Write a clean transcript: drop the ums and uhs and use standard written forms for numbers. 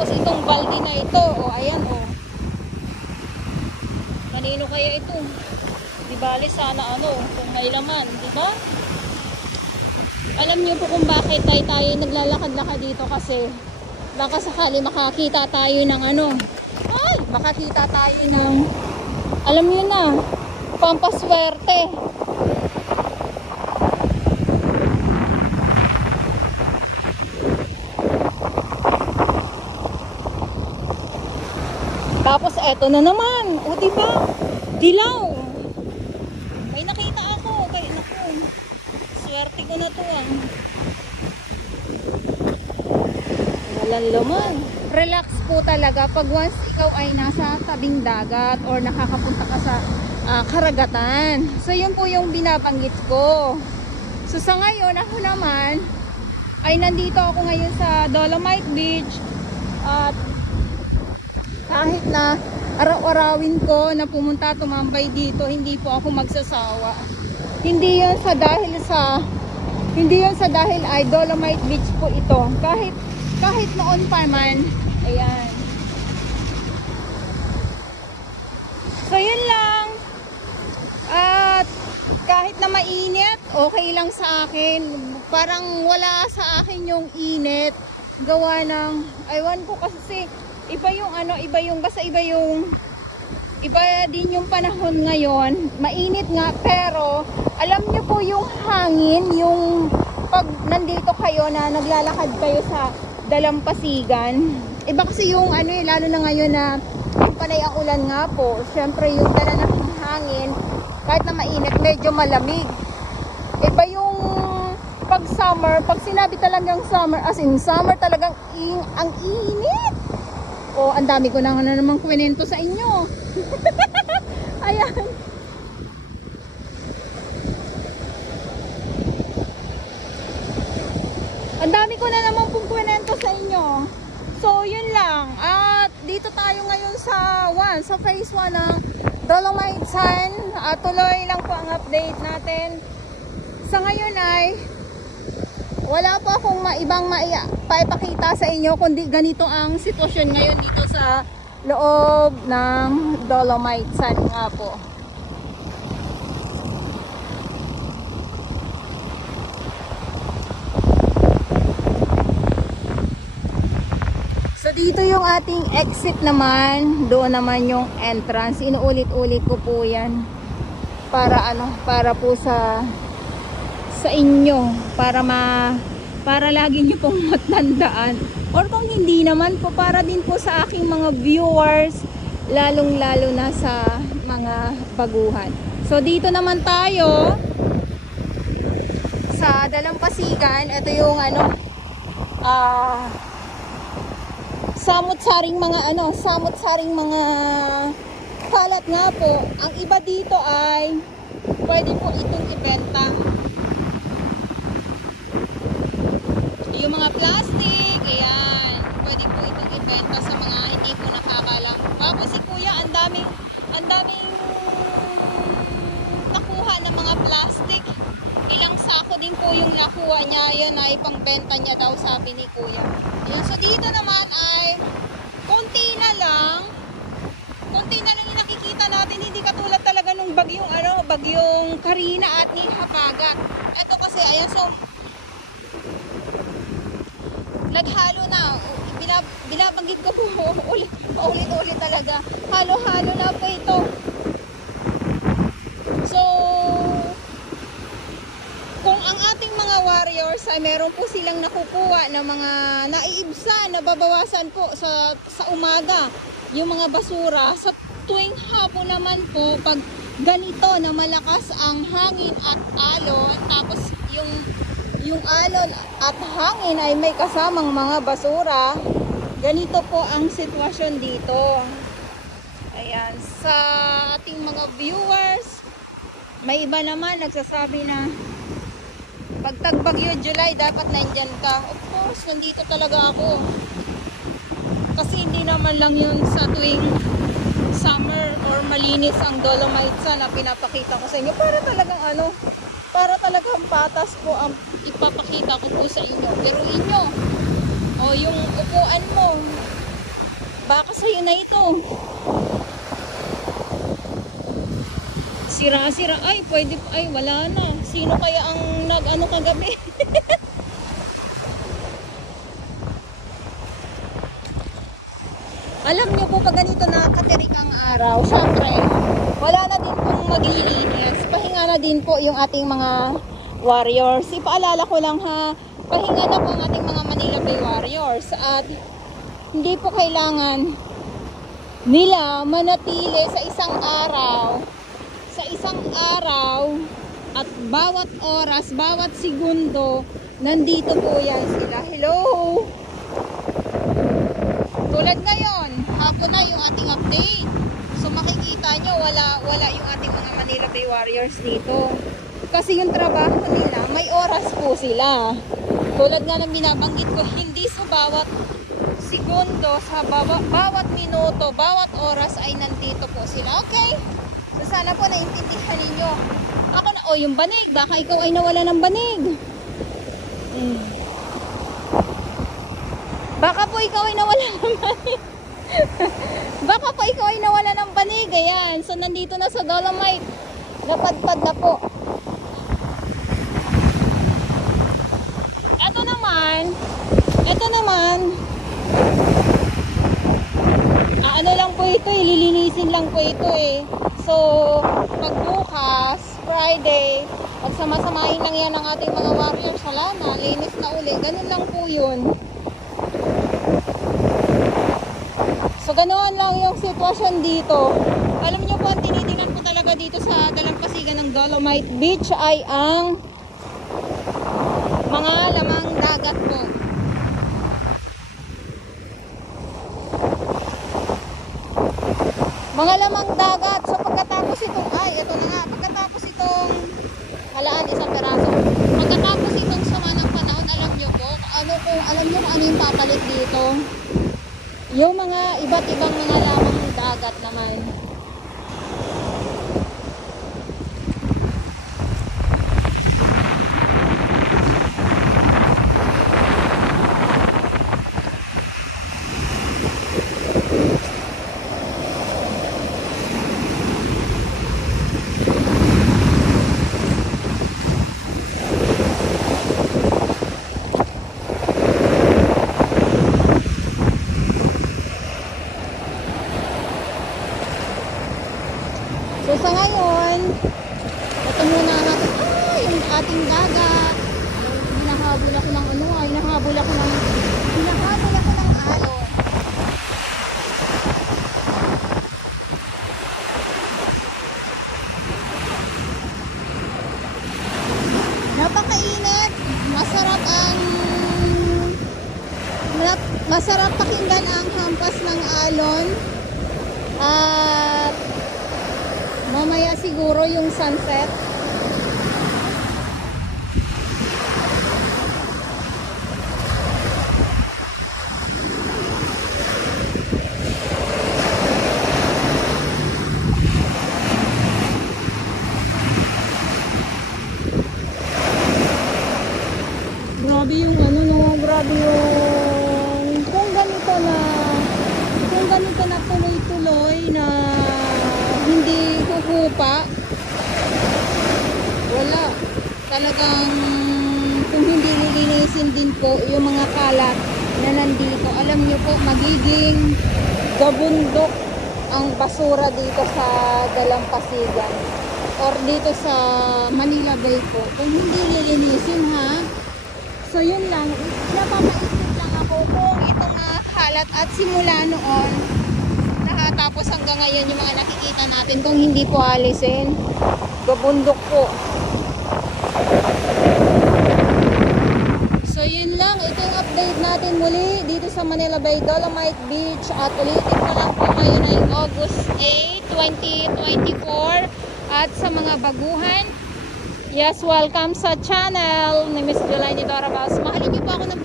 Tapos itong balde na ito, o ayan o. Kanino kaya ito? Di bali sana ano, kung may laman, di ba? Alam niyo po kung bakit tayo naglalakad-lakad dito kasi baka sakali makakita tayo ng ano. Ay, makakita tayo ng, alam niyo na, pampaswerte. Tapos eto na naman, o diba? Dilaw. May nakita ako, kaya naku. Swerte ko na to ah. Walang laman. Relax po talaga pag once ikaw ay nasa tabing dagat or nakakapunta ka sa karagatan. So yun po yung binabanggit ko. So sa ngayon ako naman ay nandito ako ngayon sa Dolomite Beach at kahit na araw-arawin ko na pumunta tumambay dito, hindi po ako magsasawa. Hindi yun sa dahil ay Dolomite Beach po ito. Kahit noon pa man, ayan. So yun lang. At kahit na mainit, okay lang sa akin. Parang wala sa akin yung init. Gawa ng, aywan ko kasi iba din yung panahon ngayon. Mainit nga, pero alam nyo po yung hangin, yung pag nandito kayo na naglalakad kayo sa dalampasigan. Iba kasi yung ano lalo na ngayon na panay ang ulan nga po. Syempre yung dala ng hangin, kahit na mainit, medyo malamig. Iba yung pag summer, pag sinabi talagang summer, as in summer talagang ang init. O, ang dami ko na naman kwento sa inyo. Ayan. Ang dami ko na naman pong kwento sa inyo. So, yun lang. At dito tayo ngayon sa phase 1 ng Dolomite Sun. Tuloy lang po ang update natin. Sa ngayon ay wala po akong ibang maipakita sa inyo kundi ganito ang sitwasyon ngayon dito sa loob ng Dolomite Sun nga po. So dito yung ating exit naman, doon naman yung entrance. Inuulit-ulit ko po yan para po sa inyo, para lagi nyo pong matandaan, or kung hindi naman po, para din po sa aking mga viewers, lalong lalo na sa mga baguhan. So dito naman tayo sa dalampasigan. Ito yung samut-saring mga kalat nga po. Ang iba dito ay pwede po itong ibenta. Yung mga plastic, ayan, pwede po itong ibenta sa mga hindi po nakakalam. Tapos si kuya, ang daming nakuha ng mga plastic. Ilang sako din po yung nakuha niya. Yun ay pangbenta niya daw, sabi ni kuya. Ayan, so dito naman ay konti na lang yung nakikita natin. Hindi katulad talaga nung bagyong Karina at ni Habagat. Ito kasi, ayan, so naghalo na. Binabanggit ko po ulit-ulit talaga. Halo-halo na po ito. So, kung ang ating mga warriors ay meron po silang nakukuha na mga naiibsa, nababawasan po sa umaga, yung mga basura, sa tuwing hapon naman po, pag ganito na malakas ang hangin at alon, tapos yung alon at hangin ay may kasamang mga basura, ganito po ang sitwasyon dito. Ayan, sa ating mga viewers, may iba naman nagsasabi na pag tagbagyo July dapat nandyan ka. Of course, nandito talaga ako. Kasi hindi naman lang yun sa tuwing summer or malinis ang Dolomite Sun na pinapakita ko sa inyo. Para talagang patas po ang ipapakita ko po sa inyo. Biruin nyo. O yung upuan mo, Baka sa'yo na ito. Sira-sira. Ay, pwede. Ay, wala na. Sino kaya ang nag-ano kagabi? Alam niyo po, pag ganito na katirik ang araw, syempre, wala na din pong maglilinis. Pahinga na din po yung ating mga warriors. Ipaalala ko lang ha, pahinga na po ang ating mga Manila Bay Warriors. At hindi po kailangan nila manatili sa isang araw. At bawat oras, bawat segundo, nandito po yan sila. Hello! Tulad ngayon, hapon na yung ating update. So makikita nyo, wala yung ating mga Manila Bay Warriors dito. Kasi yung trabaho nila, may oras po sila. Tulad nga ng binabanggit ko, hindi sa bawat segundo, sa bawat minuto, bawat oras ay nandito po sila. Okay? So sana po naintindihan ninyo. Ako na, yung banig, baka ikaw ay nawala ng banig. Baka po ikaw ay nawala ng banig. Baka po ikaw ay nawala ng banig. Ayan. So, nandito na sa Dolomite. Napadpad na po. Ito naman. Ano lang po ito eh. Lilinisin lang po ito eh. So, pagbukas, Friday, pagsama-samahin lang yan ng ating mga warriors. Wala na. Linis na uli. Ganun lang po yun. So, ganoon lang yung sitwasyon dito. Alam nyo po, ang tinitingnan ko talaga dito sa dalampasigan ng Dolomite Beach ay ang mga lamang dagat po. Mga lamang dagat. So, pagkatapos itong, ito na nga, pagkatapos itong, halaan, isang peraso. Pagkatapos itong sama ng panahon, alam nyo po, alam nyo kung ano yung papalit dito? Yung mga iba't ibang mga lamang dagat naman. So sa ngayon, ito muna natin, yung ating dagat. Hinahabol ako ng hinahabol ako ng alon. Napakainit, masarap pakinggan ang hampas ng alon. At mamaya siguro yung sunset. Grabe yung grabe yung kung ganito na tuloy-tuloy na hindi kukupa, wala. Talagang kung hindi lilinisin din po yung mga kalat na nandito, alam nyo po, magiging gabundok ang basura dito sa dalampasigan or dito sa Manila Bay po. Kung hindi lilinisin ha. So yun lang, napapaisip lang ako kung itong kalat at simula noon tapos hanggang ngayon yung mga nakikita natin kung hindi po alisin, gabundok po. So yun lang, ito yung update natin muli dito sa Manila Bay Dolomite Beach. At ulitin ko lang po, ngayon ay August 8, 2024. At sa mga baguhan, yes, welcome sa channel ni Miss Jolaine Dora Baos. Mahalin niyo po ako ng